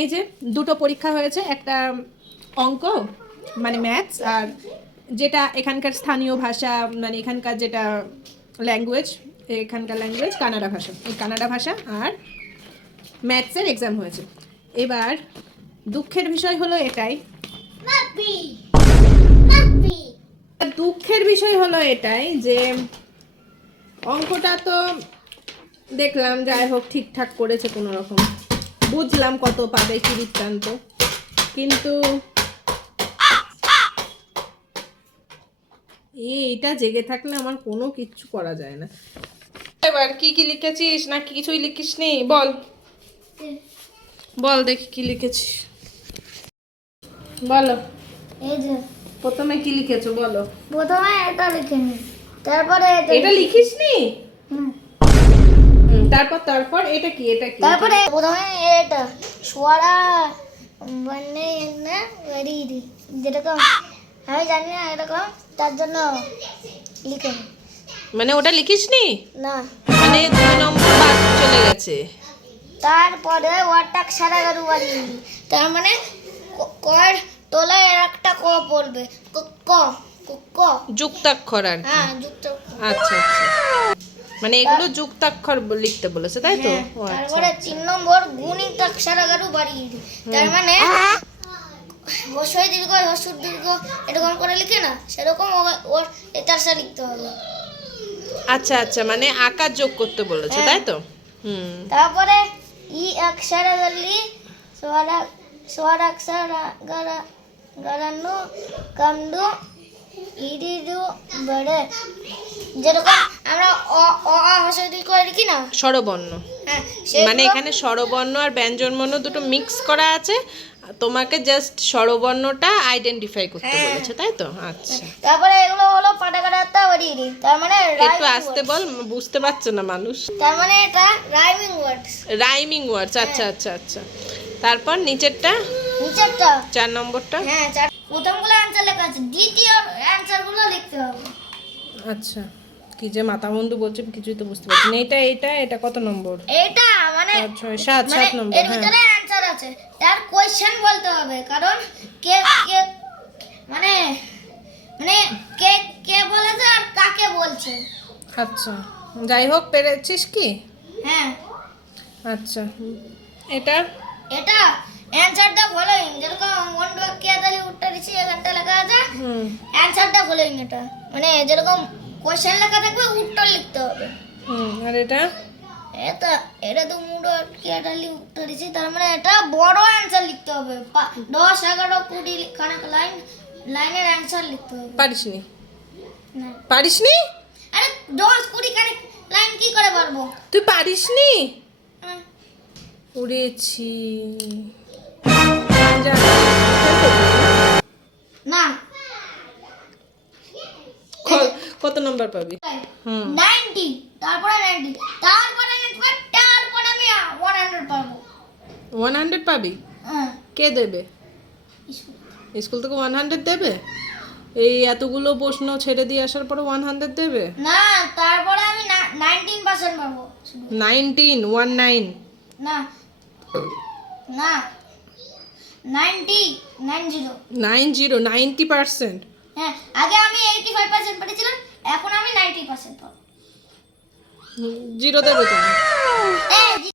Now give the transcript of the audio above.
এই যে দুটো পরীক্ষা হয়েছে, একটা অঙ্ক মানে ম্যাথস, আর যেটা এখানকার স্থানীয় ভাষা মানে এখানকার যেটা ল্যাঙ্গুয়েজ, এখানকার ল্যাঙ্গুয়েজ কানাডা ভাষা, এই কানাডা ভাষা আর ম্যাথসের এক্সাম হয়েছে। এবার দুঃখের বিষয় হলো এটাই, দুঃখের বিষয় হলো এটাই যে অঙ্কটা তো দেখলাম যাই হোক ঠিকঠাক করেছে, কোনো রকম বুঝলাম কত পাবে কি বৃত্তান্ত, কিন্তু এইটা জেগে থাকলে আমার কোনো কিচ্ছু করা যায় না। এবার কি কি লিখেছিস না কিছুই লিখিস নি? বল বল দেখি কি লিখেছিস, বলো। এই যে প্রথমে কি লিখেছো বলো। প্রথমে এটা লিখিনি, তারপরে এটা লিখিস নি? তারপর তারপর এটা কি, এটা কি? তারপরে প্রথমে এটা সোয়ারা মানে না ভেরি যেরকম আমি জানি না এরকম, তার জন্য লিখিনি। মানে ওটা লিখিস নি, না মানে 2 নম্বর বাদ চলে গেছে। তারপরে ওয়াটাক সারা গারু বাড়ি, তার মানে কর তোলায় আর একটা ক পড়বে, ক ক ক যুক্তাক্ষর আর কি। হ্যাঁ যুক্ত। আচ্ছা আচ্ছা, মানে এগুলো যুক্তাক্ষর লিখতে বলেছে তাই তো? ও আচ্ছা। তারপরে 3 নম্বর গুণিত অক্ষরা গারু বাড়ি, তার মানে হর্ষই দীর্ঘ হর্ষুর দীর্ঘ এরকম করে লিখে না, সেরকম ওর এটার সাথে লিখতে হবে। আচ্ছা আচ্ছা, মানে আকার যোগ করতে বলেছে তাই তো? হুম। তারপরে ই অক্ষরা গলি সোয়ারা সোয়ারা অক্ষরা গারা গারানো কামদু ইরিদু বড়ে, যেরকম আমরা অ অ আ হর্ষই দীর্ঘ করে লিখি না স্বরবর্ণ, হ্যাঁ মানে এখানে স্বরবর্ণ আর ব্যঞ্জনবর্ণ দুটো মিক্স করা আছে, তোমাকে জাস্ট স্বরবর্ণটা আইডেন্টিফাই করতে বলেছে তাই তো? আচ্ছা, তারপরে এগুলো হলো পাটাকাটা বাড়ি, তার মানে একটু আস্তে বল, বুঝতে পারছে না মানুষ। তার মানে এটা রাইমিং ওয়ার্ডস। রাইমিং ওয়ার্ডস, আচ্ছা আচ্ছা আচ্ছা। তারপর নিচেরটা, নিচেরটা 4 নম্বরটা। হ্যাঁ প্রথমগুলো অ্যানসার লেখা আছে, দ্বিতীয় অ্যানসারগুলো লিখতে হবে। আচ্ছা, কি যে মাথা বন্ধু বলছে কিছুই তো বুঝতে পারছি না। এটা কত নম্বর? এটা মানে 5 6 7 মানে 7 নম্বর। এর হ্যাঁ ভিতরে অ্যানসার আছে, তার কোশ্চেন বলতে হবে, কারণ কে কে মানে মানে কে কে বলেছে আর কাকে বলছে। আচ্ছা, যাই হোক পেরেছিস কি? হ্যাঁ আচ্ছা, এটা এটা অ্যানসারটা ফলোইং, যেরকম ওয়ান ডু কেদালি উত্তর দিছি এখানটা লেখা আছে, হুম অ্যানসারটা ফলোইং, এটা মানে যেরকম কোশ্চেন লেখা থাকবে উত্তর লিখতে হবে। হুম। আর এটা এটা এটা তো মুডো কেদালি উত্তর দিছি, তার মানে এটা বড় অ্যানসার লিখতে হবে, 10 11 20 খানিক লাইন লাইনের অ্যানসার লিখতে হবে। পারিসনি? না পারিসনি? আরে 10 20 খানিক লাইন কি করে পারবো? তুই পারিসনি? হুম। উড়েছি। না কত নম্বর পাবি? হুম। 90, তারপরে 90, তারপরে 95, তারপরে আমি 100 পাবো। 100 পাবি? হ্যাঁ কে দেবে? স্কুল থেকে 100 দেবে? এই এতগুলো প্রশ্ন ছেড়ে দিয়ে আসার পরে 100 দেবে? না তারপরে আমি 19% পাবো। 19 19? না না 90 90। 90% হ্যাঁ আগে আমি 85% পেয়েছিলাম, এখন আমি 90% পাবো। 0 দেবে তুমি?